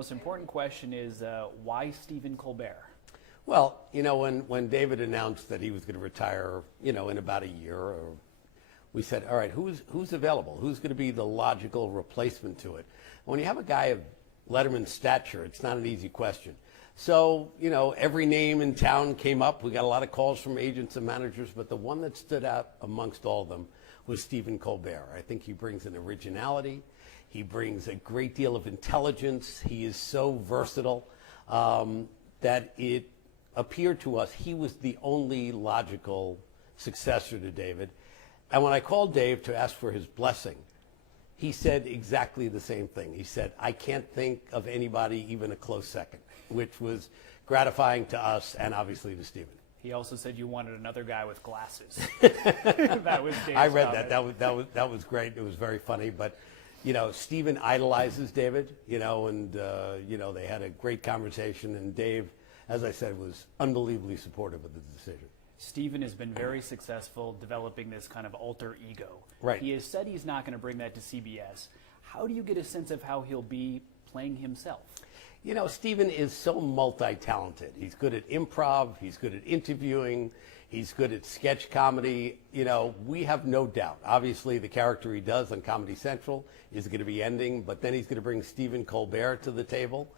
Most important question is why Stephen Colbert? Well, when David announced that he was going to retire, in about a year, we said, all right, who's available? Who's going to be the logical replacement to it? When you have a guy of Letterman's stature, it's not an easy question. So, every name in town came up. We got a lot of calls from agents and managers, but the one that stood out amongst all of them was Stephen Colbert. I think he brings an originality. He brings a great deal of intelligence. He is so versatile that it appeared to us he was the only logical successor to David. And when I called Dave to ask for his blessing, he said exactly the same thing. He said, I can't think of anybody even a close second, which was gratifying to us and obviously to Stephen. He also said you wanted another guy with glasses. That was Dave's I read comment. that was great. It was very funny. But, Stephen idolizes David, and, they had a great conversation. And Dave, as I said, was unbelievably supportive of the decision. Stephen has been very successful developing this kind of alter ego. Right. He has said he's not going to bring that to CBS. How do you get a sense of how he'll be playing himself? Stephen is so multi-talented. He's good at improv. He's good at interviewing. He's good at sketch comedy. We have no doubt. Obviously, the character he does on Comedy Central is going to be ending, but then he's going to bring Stephen Colbert to the table.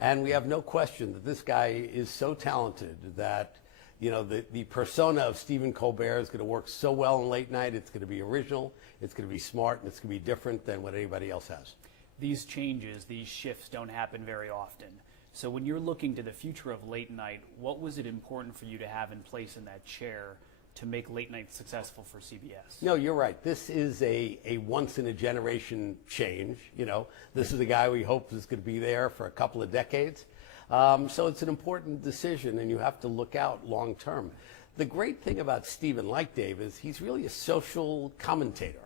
And we have no question that this guy is so talented that, the persona of Stephen Colbert is going to work so well in late night. It's going to be original, it's going to be smart, and it's going to be different than what anybody else has. These changes, these shifts don't happen very often. So when you're looking to the future of late night, what was it important for you to have in place in that chair to make late night successful for CBS? No, you're right. This is a once-in-a-generation change. This is a guy we hope is going to be there for a couple of decades. So it's an important decision, and you have to look out long term. The great thing about Stephen, like Dave, is he's really a social commentator.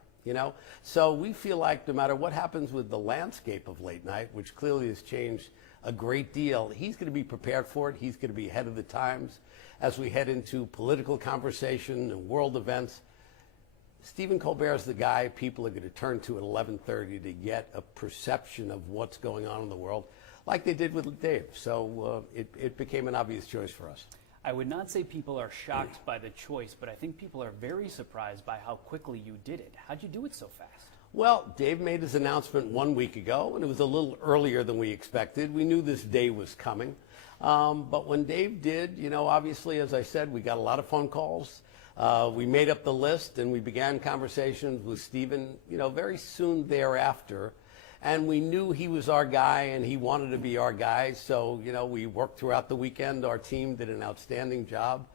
So we feel like no matter what happens with the landscape of late night, which clearly has changed a great deal, he's going to be prepared for it. He's going to be ahead of the times as we head into political conversation and world events. Stephen Colbert is the guy people are going to turn to at 11:30 to get a perception of what's going on in the world, like they did with Dave. So it became an obvious choice for us. I would not say people are shocked by the choice, but I think people are very surprised by how quickly you did it. How'd you do it so fast? Well, Dave made his announcement 1 week ago, and it was a little earlier than we expected. We knew this day was coming. But when Dave did, obviously, as I said, we got a lot of phone calls. We made up the list, and we began conversations with Stephen, very soon thereafter. And we knew he was our guy, and he wanted to be our guy. So, we worked throughout the weekend. Our team did an outstanding job.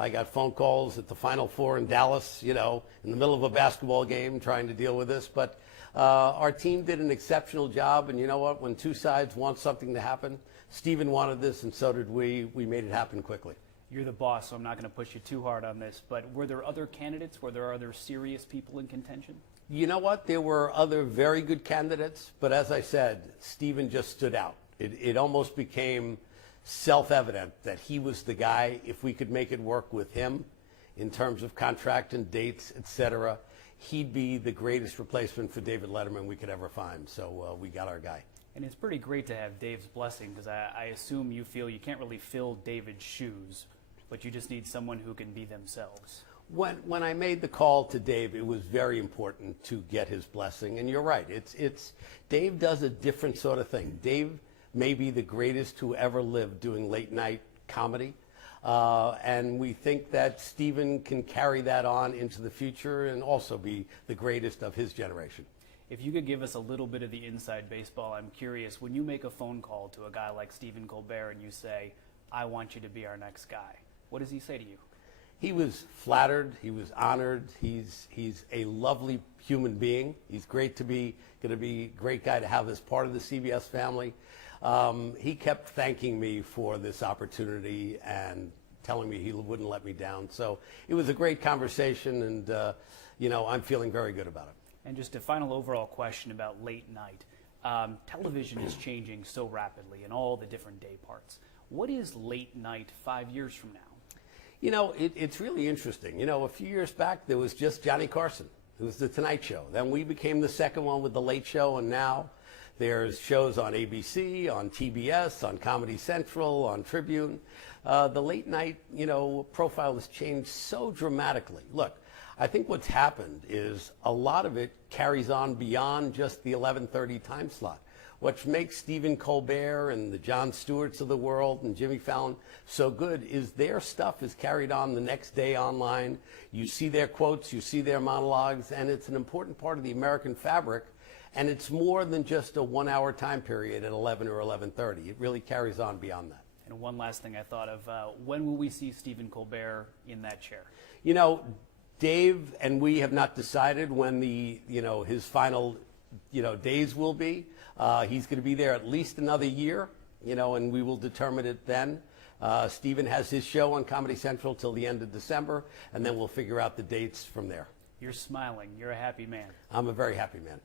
I got phone calls at the Final Four in Dallas, in the middle of a basketball game trying to deal with this. But our team did an exceptional job. And you know what? When two sides want something to happen, Stephen wanted this, and so did we. We made it happen quickly. You're the boss, so I'm not going to push you too hard on this. But were there other candidates? Were there other serious people in contention? You know what? There were other very good candidates, but as I said, Stephen just stood out. It almost became self-evident that he was the guy. If we could make it work with him in terms of contract and dates, etc., he'd be the greatest replacement for David Letterman we could ever find. So we got our guy. And it's pretty great to have Dave's blessing, because I assume you feel you can't really fill David's shoes, but you just need someone who can be themselves. When I made the call to Dave, it was very important to get his blessing. And you're right. It's Dave does a different sort of thing. Dave may be the greatest who ever lived doing late night comedy. And we think that Stephen can carry that on into the future and also be the greatest of his generation. If you could give us a little bit of the inside baseball, I'm curious, when you make a phone call to a guy like Stephen Colbert and you say, I want you to be our next guy, what does he say to you? He was flattered. He was honored. He's a lovely human being. He's going to be a great guy to have as part of the CBS family. He kept thanking me for this opportunity and telling me he wouldn't let me down. So it was a great conversation, and I'm feeling very good about it. And just a final overall question about late night. Television is changing so rapidly in all the different day parts. What is late night 5 years from now? It's really interesting. A few years back, there was just Johnny Carson. It was The Tonight Show. Then we became the second one with The Late Show, and now There's shows on ABC, on TBS, on Comedy Central, on Tribune. The late night, profile has changed so dramatically. Look, I think what's happened is a lot of it carries on beyond just the 11:30 time slot. What makes Stephen Colbert and the Jon Stewarts of the world and Jimmy Fallon so good is their stuff is carried on the next day online. You see their quotes, you see their monologues, and it's an important part of the American fabric. And it's more than just a 1 hour time period at 11 or 11:30. It really carries on beyond that. And one last thing I thought of, when will we see Stephen Colbert in that chair? Dave and we have not decided when his final, days will be. He's going to be there at least another year, and we will determine it then. Stephen has his show on Comedy Central till the end of December, and then we'll figure out the dates from there. You're smiling. You're a happy man. I'm a very happy man.